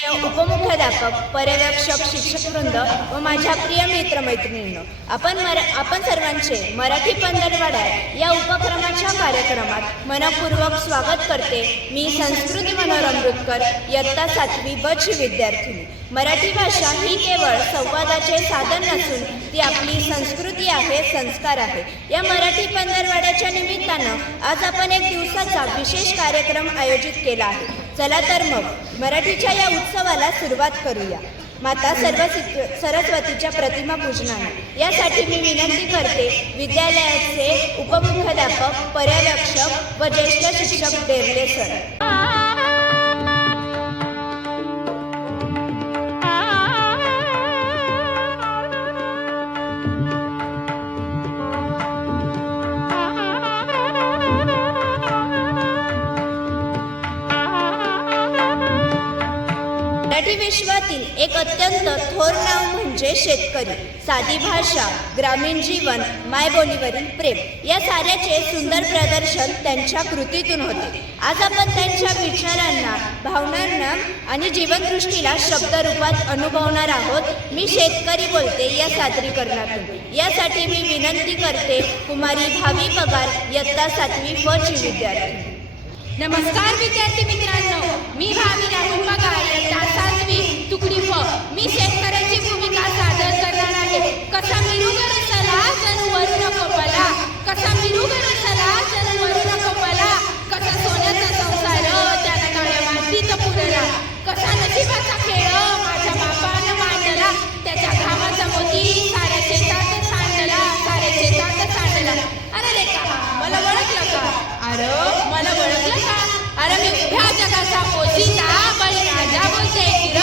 उपमुख्याध्यापक, पर्यवेक्षक, शिक्षकवृंद व माझ्या प्रिय मित्रमैत्रिणींनो, आपण सर्वांचे मराठी पंधरवडा या उपक्रमाच्या कार्यक्रमात मनपूर्वक स्वागत करते. मी संस्कृती मनोहर अमृतकर, इयत्ता 7वी ब ची विद्यार्थिनी. मराठी भाषा ही केवळ संवादाचे साधन नसून ती आपली संस्कृती आहे, संस्कार आहे. या मराठी पंधरवड्याच्या निमित्तानं आज आपण एक दिवसाचा विशेष कार्यक्रम आयोजित केला आहे. चला तर मग मराठीच्या या उत्सवाला सुरुवात करूया. माता सरस्वतीच्या प्रतिमा पूजनाने यासाठी मी विनंती करते विद्यालयाचे उपमुख्याध्यापक, पर्यवेक्षक व ज्येष्ठ शिक्षक देरले सर. मराठी विश्वातील एक अत्यंत थोर नाव म्हणजे शेतकरी. साधी भाषा, ग्रामीण जीवन, मायबोलीवरील प्रेम या साऱ्याचे सुंदर प्रदर्शन त्यांच्या कृतीतून होते. आज आपण त्यांच्या विचारांना, भावनांना आणि जीवनदृष्टीला शब्दरूपात अनुभवणार आहोत. मी शेतकरी बोलते या सादरीकरणातून. यासाठी मी विनंती करते कुमारी भावी पगार, इयत्ता 7वी ब ची विद्यार्थी. नमस्कार विद्यार्थी मित्रांनो, मी भावी राहुल पगार, इयत्ता 7वी तुकडी फ. मी शेतकऱ्याची भूमिका सादर करणार आहे. कसा मिरुगर सला जणू वरून कपला, कसा मिरुगर सला जणू वरून कपला, कसा सोन्याचा संसार त्यानं काळ्या मातीत पुरला, कसा नशिबाचा खेळ माझ्या बापानं मांडला, त्याच्या घामाचा मोती साऱ्या शेतात सांडला, साऱ्या शेतात सांडला. अरे लेका, मला ओळखलं का? अरे मला ओळखलं का? अरे मी उभ्या जगाचा पोशिंदा बळीराजा बोलते की र.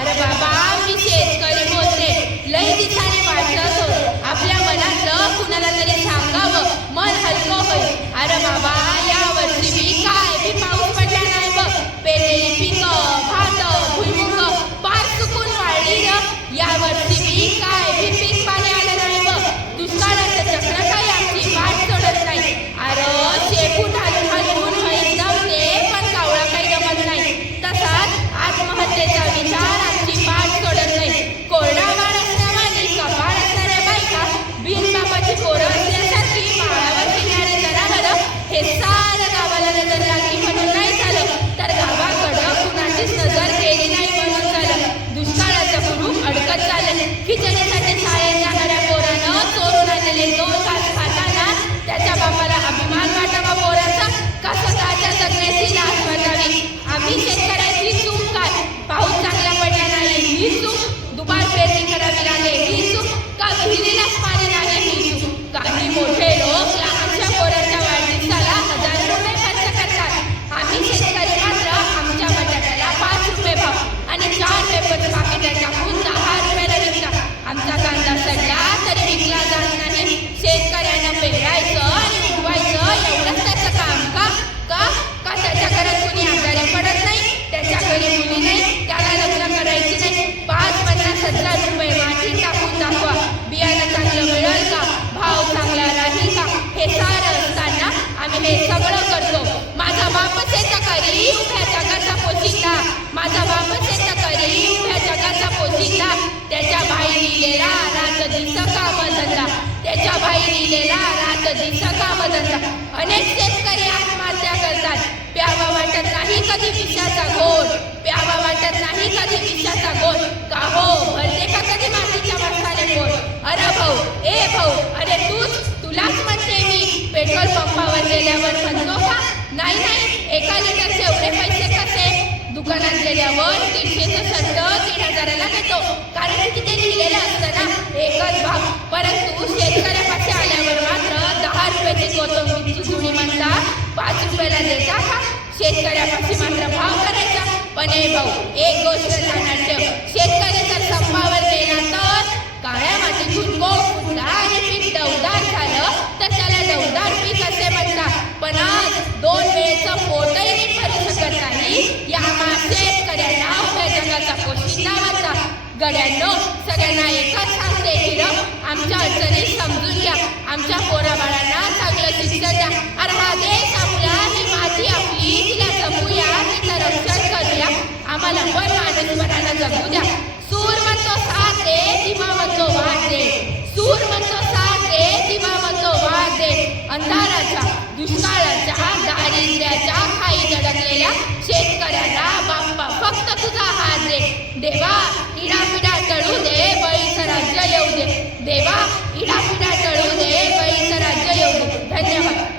अरे बाबा, मी शेतकरी बोलते. लय दिसाने वाटत होत आपल्या मनातलं कुणाला तरी सांगावं, मन हलकं होईल. अरे बाबा, या वर्षी मी काय बी पाऊस पडला नाही बघ. पेरलेली पिकं, भात, भुईमुग पार सुकून वाढली र. या वर्षी मी काय बी पीक पाणी आलं नाही बघ. दुष्काळाचं चक्र काही आमची वाट सोडत नाही. अरे शेपूट हलून हलून होईल जमते, पण कावळा काही जमत नाही. तसाच आत्महत्येचा विचार आमची वाट सोडत नाही. कोरडा वाढ असणारी कपाळ असणाऱ्या बायका, बिनबापाची पोरं असल्यासारखी माळावर फिरणारे जनावरं, हे सारं गावाला नजर लागली म्हणून नाही झालं, तर गावाकडं कुणाचीच नजर गेली नाही म्हणून झालं. दुष्काळाचं कुरूप अडकत चाललं. खिचडीसाठी शाळेत जाणाऱ्या पोरानं चोरून आणलेले 2 घास खाताना त्याच्या बापाला अभिमान वाटावा पोराचा, का स्वतःच्या जगण्याची लाज वाटावी. आम्ही शेतकऱ्याची चूक काय? पाऊस चांगला पडला नाही ही चूक, दुबार पेरणी करावी लागेल ही चूक, का विहिरीलाच पाणी नाही ही चूक. काही मोठे लोक लहानशा पोराच्या वाढदिवसाला हजारो रुपये खर्च करतात. आम्ही शेतकरी मात्र आमच्या बटाट्याला 5 रुपये भाव आणि 4 पेपर पाकिटात टाकून 10 रुपयाला विकतात. आमचा कांदा सडला तरी विकला जात नाही. शेतकऱ्यानं पेरायचं आणि उगवायचं एवढंच त्याचं काम का? का का त्याच्या घरात कोणी आजारी पडत नाही, त्याच्या घरी मुली नाही, त्याला लग्न करायची नाही. 5-50-10 रुपये माती टाकून दाखवा. बियाणं चांगलं मिळेल का? भाव चांगला राहील का? हे सारं असताना आम्ही हे सगळं करतो. माझा बाप शेतकरी उभ्या जगाचा पोशिंदा, माझा बाप शेतकरी उभ्या जगाचा पोशिंदा. त्याच्या बाई लिहिलेला रात दिस कामधंदा, त्याच्या बाई लिहिलेला रात दिस कामधंदा. अनेक शेतकरी आत्महत्या करतात. प्यावा वाटत नाही कधी विषाचा घोट, प्यावा वाटत नाही कधी विषाचा घोट. का हो भरते का कधी मातीच्या वासाने पोट? अरे भाऊ, ए भाऊ, अरे तुलाच म्हणते मी. पेट्रोल पंपावर गेल्यावर म्हणतो का? नाही नाही, 1 लिटरचे एवढे पैसे कसे? दुकानात गेल्यावर 300चं शर्ट 3000ला घेतो, कारण तिथे लिहिलेलं असतं ना एकच भाव. परंतु शेतकऱ्यापाशी आल्यावर मात्र 10 रुपयाची कोथिंबीरची जुडी म्हणता 5 रुपयाला देता का? शेतकऱ्यापाशी मात्र भाव करायचा. पण हे भाऊ, एक गोष्ट ध्यानात ठेव, शेतकरी जर संपावर गेला तर काळ्या मातीतून कोळ फुटला आणि पीक डौदार झालं तर त्याला डौदार पीक असे म्हणतात. पण आज 2 वेळेचं पोटही नीट भरू शकत नाही या शेतकऱ्यांना उभ्या जगाचा पोशिंदा म्हणतात. गड्यांनो, सगळ्यांना एकच सांगते की आमच्या अडचणी समजून घ्या, आमच्या पोराबाळांना चांगलं शिक्षण द्या. अरे हा देश आपला, ही माती आपली, तिला जपूया, तिचं रक्षण करूया. आम्हाला पण माणूस मनाला जगू द्या. सूर म्हणतो साथ दे, दिवा म्हणतो वाट दे. सूर म्हणतो साथ दे, दिवा म्हणतो वाट दे. अंधाराच्या, दुष्काळाच्या, दारिद्र्याच्या खाई अडकलेल्या शेतकऱ्यांना बाप्पा फक्त तुझा हात दे. देवा इडापिडा टळू दे, बळीचं राज्य येऊ दे. देवा इडापिडा टळू दे, बळीचं राज्य येऊ दे. धन्यवाद.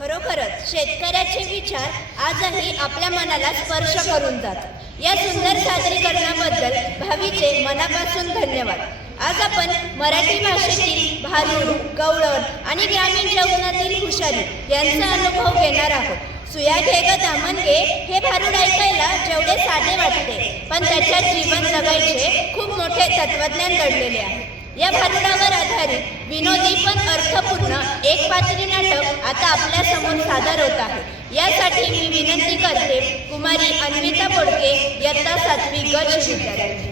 खरोखरच शेतकऱ्याचे विचार आजही आपल्या मनाला स्पर्श करून जातात. या सुंदर सादरीकरणाबद्दल भावीचे मनापासून धन्यवाद. आज आपण मराठी भाषेतील भारूड, गवळण आणि ग्रामीण जीवनातील हुशारी यांचा अनुभव घेणार आहोत. सुया घे ग दामन घे हे भारूड ऐकायला जेवढे साधे वाटते, पण त्याच्यात जीवन जगायचे खूप मोठे तत्वज्ञान दडलेले आहे. या भारूडावर आधारित विनोदी पण अर्थपूर्ण एक पात्री नाटक आता आपल्या समोर सादर होत आहे. यासाठी मी विनंती करते कुमारी अन्विता बोडके, इयत्ता 7वी ग ची विद्यार्थी.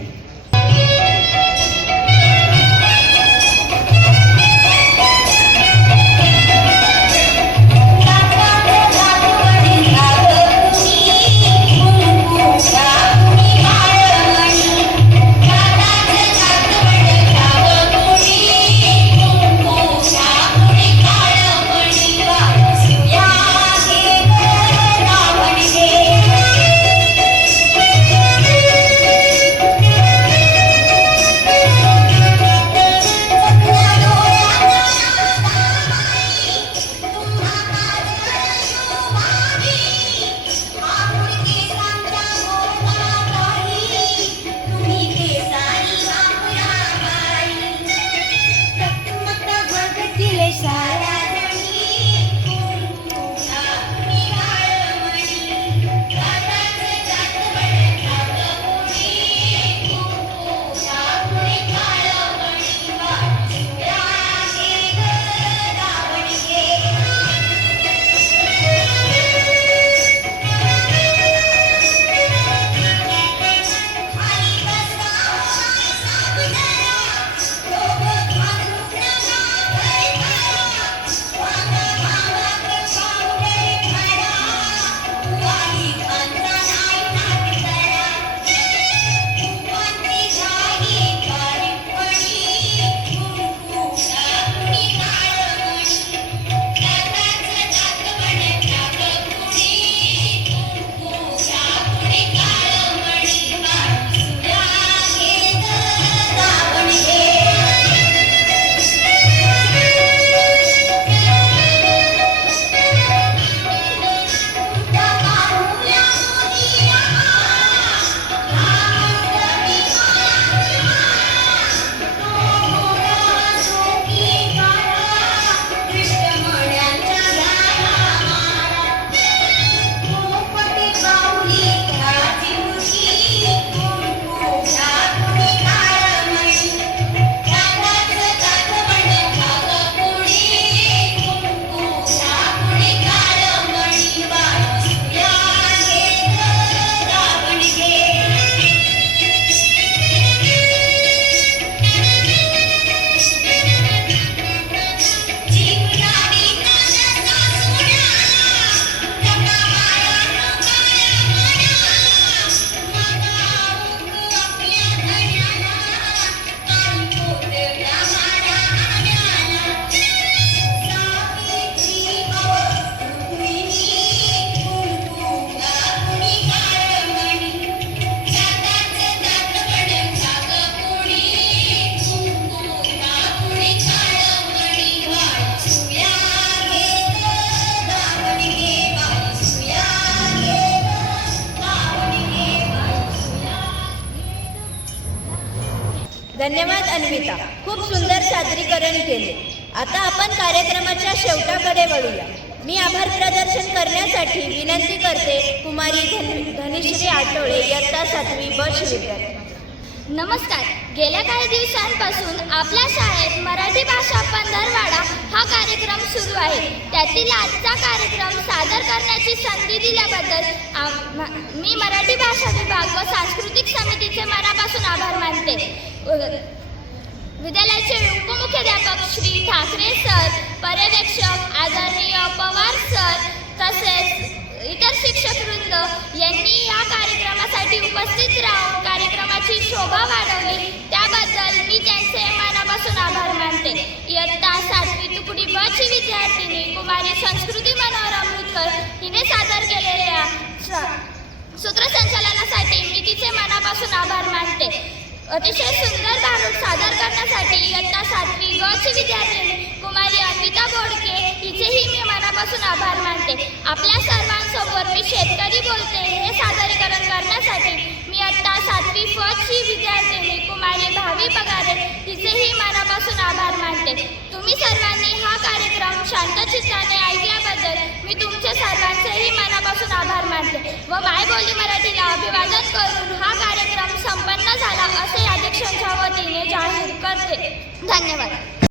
धन्यवाद अन्विता, खूप सुंदर सादरीकरण केले. आता आपण कार्यक्रमाच्या शेवटाकडे वळूया. मी आभार प्रदर्शन करण्यासाठी विनंती करते कुमारी धनिश्री आठवळे, इयत्ता 7वी ब ची विद्यार्थी. नमस्कार. गेल्या काही दिवसांपासून आपल्या शाळेत मराठी भाषा पंधरवडा हा कार्यक्रम सुरू आहे. त्यातील आजचा कार्यक्रम सादर करण्याची संधी दिल्याबद्दल मी मराठी भाषा विभाग व सांस्कृतिक समितीचे मनापासून आभार मानते. विद्यालयाचे उपमुख्याध्यापक श्री ठाकरे सर, पर्यवेक्षक आदरणीय पवार सर, तसेच इतर शिक्षकवृंद यांनी या कार्यक्रमासाठी उपस्थित राहून कार्यक्रमाची शोभा वाढवली, त्याबद्दल मी त्यांचे मनापासून आभार मानते. इयत्ता 7वी तुकडी ब ची विद्यार्थिनी कुमारी संस्कृती मनोहर अमृतकर हिने सादर केलेल्या सूत्रसंचालनासाठी मी तिचे मनापासून आभार मानते. अतिशय सुंदर भारूड सादर करण्यासाठी इयत्ता 7वी ग ची विद्यार्थिनी कुमारी अन्विता बोडके हिचेही मी मनापासून आभार मानते. आपल्या सर्वांसमोर मी शेतकरी बोलते हे सादरीकरण करण्यासाठी मी इयत्ता 7वी फ ची विद्यार्थिनी कुमारी भावी पगारे हिचेही मनापासून आभार मानते. तुम्ही सर्वांनी हा कार्यक्रम शांतचित्ताने ऐकल्याबद्दल मी तुमचे सर्वांचेही मनापासून आभार मानते व मायबोली मराठीला अभिवादन करून हा कार्यक्रम संपन्न झाला असे अध्यक्षांच्या वतीने जाहीर करते. धन्यवाद.